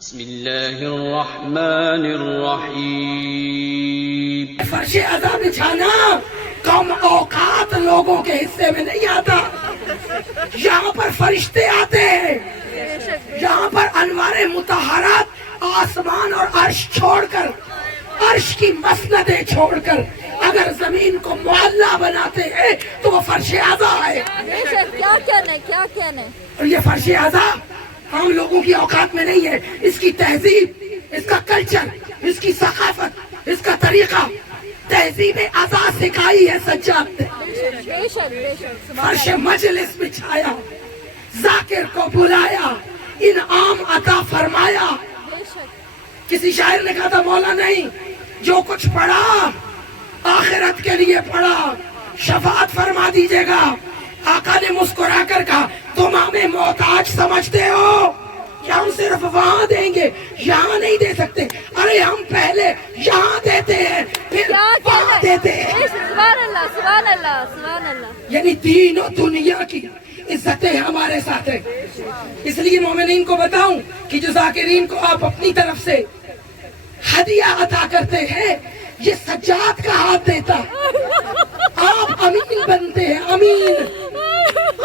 بسم اللہ الرحمن الرحیم. فرش ازا بچھانا کم اوقات لوگوں کے حصے میں نہیں آتا. یہاں پر فرشتے آتے ہیں, یہاں پر انوار مطہرات آسمان اور عرش چھوڑ کر, عرش کی مسندیں چھوڑ کر اگر زمین کو معلّہ بناتے ہیں تو وہ فرش ازا ہے. کیا کہنے اور یہ فرش ازا عام لوگوں کی اوقات میں نہیں ہے. اس کی تہذیب, اس کا کلچر, اس کی ثقافت, اس کا طریقہ تہذیب ازا سکھائی ہے سجاد نے. فرش مجلس بچھایا, ذاکر کو بلایا, انعام عطا فرمایا. کسی شاعر نے کہا تھا مولا نہیں, جو کچھ پڑھا آخرت کے لیے پڑھا, شفاعت فرما دیجیے گا. آقا نے مسکرا کر کہا تم ہمیں محتاج سمجھتے ہو, کیا ہم صرف وہاں دیں گے, یہاں نہیں دے سکتے. ارے ہم پہلے یہاں دیتے ہیں پھر وہاں دیتے ہیں. سبحان اللہ سبحان اللہ سبحان اللہ. یعنی دین و دنیا کی عزتیں ہمارے ساتھ ہیں. اس لیے مومنین کو بتاؤں کہ جو ذاکرین کو آپ اپنی طرف سے ہدیہ عطا کرتے ہیں یہ سجاد کا ہاتھ دیتا, آپ امین بنتے ہیں. امین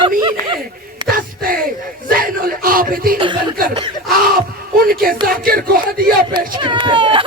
امین ہے, دستے زین العابدین بن کر آپ ان کے ذاکر کو ہدیہ پیش کرتے ہیں.